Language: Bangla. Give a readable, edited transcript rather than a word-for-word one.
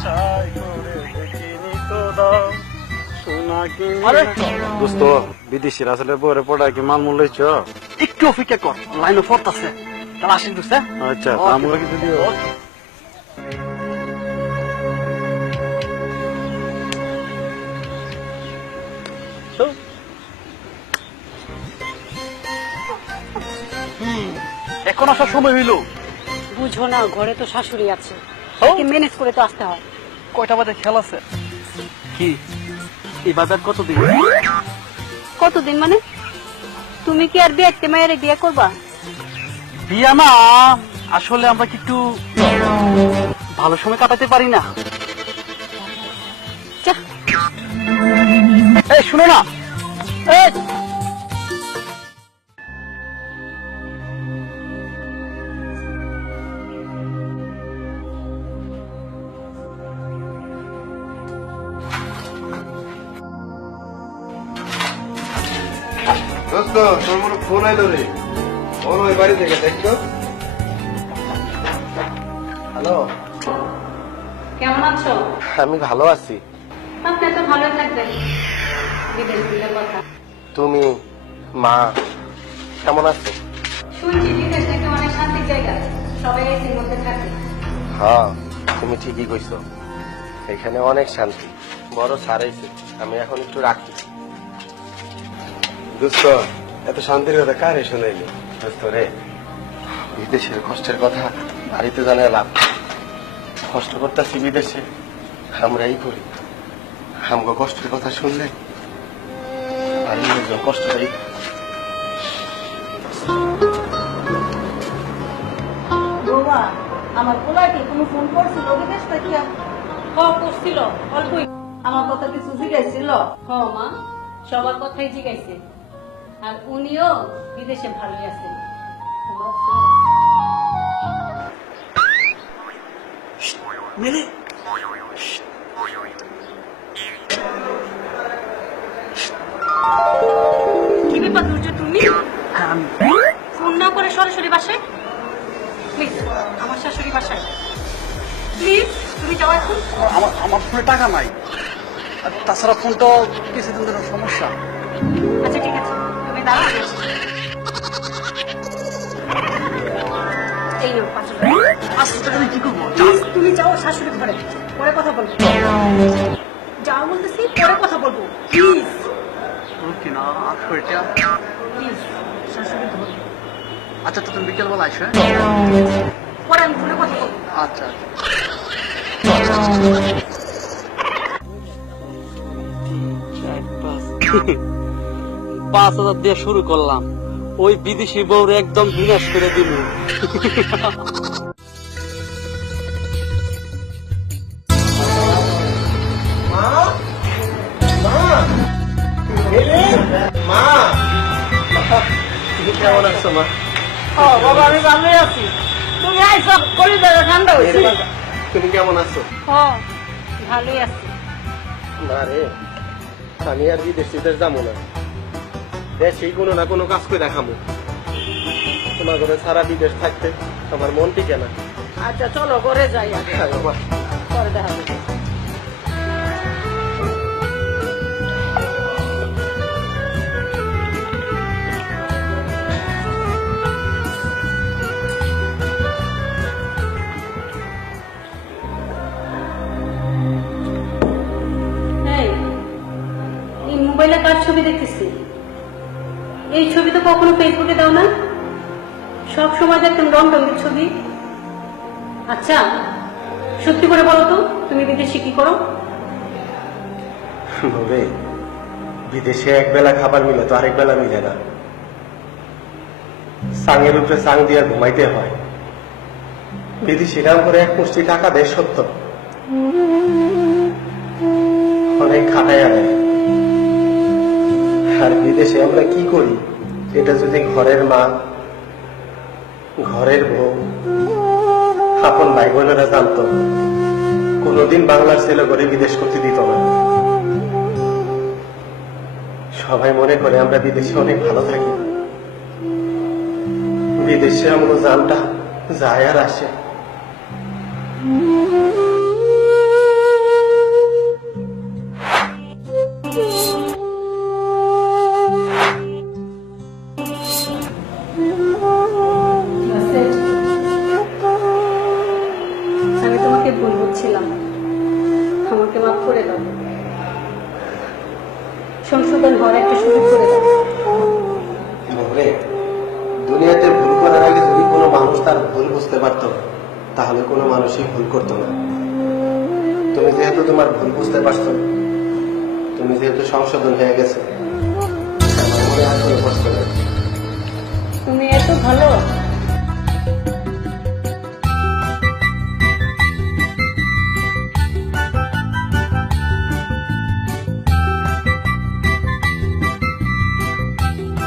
আশায় করে দেখিনি তো দাও সোনা কিনে। আরে দোস্ত বিদেশির আসলে বরে পড়া কি মালমূল লইছ? একটু অপেক্ষা কর, লাইনে ফোর্থ আছে, তাহলে আসেন দোস্ত। আচ্ছা আমরা কিছু দিও। এখন আসার সময় হইল। বুঝো না, ঘরে তো শাশুড়ি আছে, ও। ম্যানেজ করে তো আসতে হয়। কয়টা বাজে খেলা আছে? কি এই বাজার কতদিন? কতদিন মানে? তুমি কি আর বিয়ে মায়ের বিয়ে করবা? বিয়া না, আসলে আমরা কি একটু ভালো সময় কাটাতে পারি না? যা। এই শুনো না, এই দোস্ত তোর মনে ফোন আইলো রে, ওর ওই বাড়ি থেকে দেখতো। হ্যালো, কেমন আছো? আমি ভালো আছি। আপনি তো ভালো থাকবেন, বিদেশ দিলে কথা। তুমি মা কেমন আছো? শুনছি বিদেশ থেকে অনেক শান্তির জায়গা, সবাই এসির মধ্যে থাকে। হ্যাঁ তুমি ঠিকই কইছো, এখানে অনেক শান্তি, বড় ছাড়াইছে। আমি এখন একটু রাখি। দোস্ত এত শান্তির কথা কারে শোনাইলি? দোস্ত রে, বিদেশের কষ্টের কথা বাড়িতে জানে লাভ। কষ্ট করতেছি বিদেশে, আমরা এই করি। আমগো কষ্টের কথা শুনলে বাড়ির লোকজন কষ্ট পাই। বাবা, আমার পোলাটি কোনো ফোন করছিল বিদেশ থেকে? করছিল অল্পই। আমার কথা কিছু জিজ্ঞাসছিল? মা, সবার কথাই জিজ্ঞাসছে, আর উনিও বিদেশে ভালোই আছেন। মিলি কি ব্যাপার দুর্য, তুমি ফোন না করে সরাসরি বাসায়? প্লিজ, আমার শাশুড়ি বাসায়, প্লিজ তুমি যাও এখন। আমার ফোনে টাকা নাই, আর তাছাড়া ফোন তো কিছুদিন ধরে সমস্যা। আচ্ছা ঠিক আছে, তুমি দাঁড়াও। এই নাও 500 টাকা। আচ্ছা টাকা আমি কি করবো? প্লিজ তুমি যাও শাশুড়ি ঘরে, পরে কথা বলবো। যাও বলতেছি, পরে কথা বলবো, প্লিজ ওকে না, এটা প্লিজ শাশুড়ি ঘরে। আচ্ছা তো তুমি বিকেলবেলা আসো। পরে আমি ফোনে কথা বলবো। আচ্ছা আচ্ছা। 5,000 দিয়ে শুরু করলাম, ওই বিদেশি বউরে একদম বিনাশ করে দিল। মা তুমি কেমন আছো মা? ও বাবা, আমি ভালোই আছি। তুমি আইসো, কলিজাটা ঠান্ডা হয়েছে। তুমি কেমন আছো? হ্যাঁ, ভালোই আছি। না রে, আমি আর বিদেশিদের যাবো না, দেশেই কোনো না কোনো কাজ করে দেখাবো। তোমার ঘরে সারা বিদেশ থাকতে আমার মন টিকে না। আচ্ছা চলো ঘরে যাই, আগে বাবা, পরে দেখা যাবে। এই মোবাইলে কার ছবি দেখতেছি? এই ছবি তো কখনো ফেসবুকে দাও না, সব সময় দেখতাম রং রঙের ছবি। আচ্ছা সত্যি করে বলো তো, তুমি বিদেশে কি করো? বলে বিদেশে এক বেলা খাবার মিলে তো আরেক বেলা মিলে না। সাঙের উপরে সাং দিয়ে ঘুমাইতে হয়। বিদেশিরাম করে এক মুষ্টি টাকা দেয় সত্য, অনেক খাটাইয়া দেয়। আর বিদেশে আমরা কি করি, এটা যদি ঘরের মা, ঘরের বউ, আপন ভাই বোনেরা জানতো, কোনোদিন বাংলার ছেলে করে বিদেশ করতে দিত না। সবাই মনে করে আমরা বিদেশে অনেক ভালো থাকি। বিদেশে আমার জানটা যায় আর আসে। সংশোধন হওয়ার একটা সুযোগ করে দাও। রে, দুনিয়াতে ভুল করার আগে যদি কোনো মানুষ তার ভুল বুঝতে পারতো তাহলে কোনো মানুষই ভুল করতো না। তুমি যেহেতু তোমার ভুল বুঝতে পারছো, তুমি যেহেতু সংশোধন হয়ে গেছে, আমার মনে আর কোনো কষ্ট নেই। তুমি এত ভালো